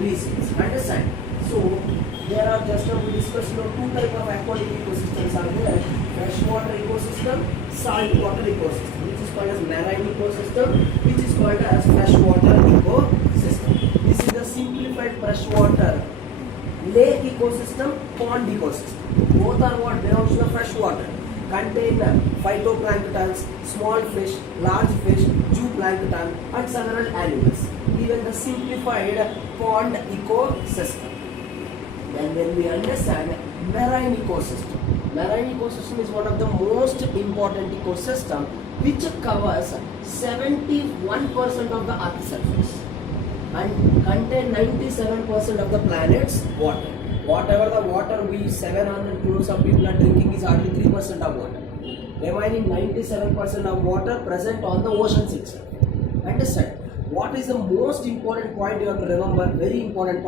regions. Understand? So there are just now we discussed two type of aquatic ecosystems are there: freshwater ecosystem, saltwater ecosystem, which is called as marine ecosystem, which is called as freshwater ecosystem. This is the simplified freshwater lake ecosystem, pond ecosystem. Both are what belongs to the freshwater. Contain phytoplanktons, small fish, large fish, zooplankton, and several animals. Even the simplified pond ecosystem. Then when we understand marine ecosystem is one of the most important ecosystem which covers 71% of the earth's surface and contain 97% of the planet's water. Whatever the water we 700 crores of people are drinking is hardly 3% of water. Remaining 97% of water present on the oceans itself. Understand? What is the most important point you have to remember? Very important point.